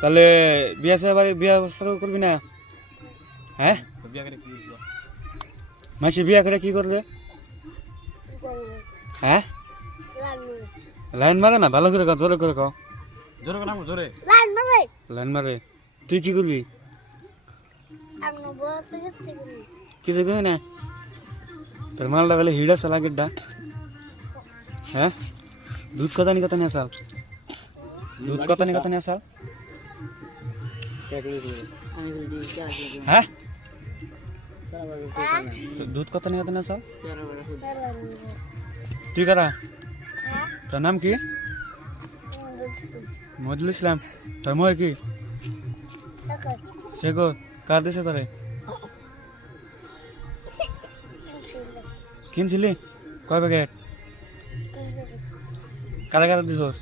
তাহলে বিয়া বিয়া ব্যবস্থা করবি না? হ্যাঁ, মাসি বিয়া করে কি করবে? হ্যাঁ, লাইন মারে না, ভালো করে কও, জোরে করে কও। লাইন মারে। তুই কি করবি? কিছু কই না? তোর মালটা গেলে হিড়া সালা গেড্ডা। হ্যাঁ, দুধ কথা নি আসাল, দুধ কথা নি আসাল। হ্যাঁ, দুধ কথা নি আসাল। তুই কারা? তোর নাম কি? মজলুল ইসলাম। তোর ময় কি? শেখো। কার দেশে তোরে কিনছিলি? কয় প্যাকেট? কারা কারা দিছস?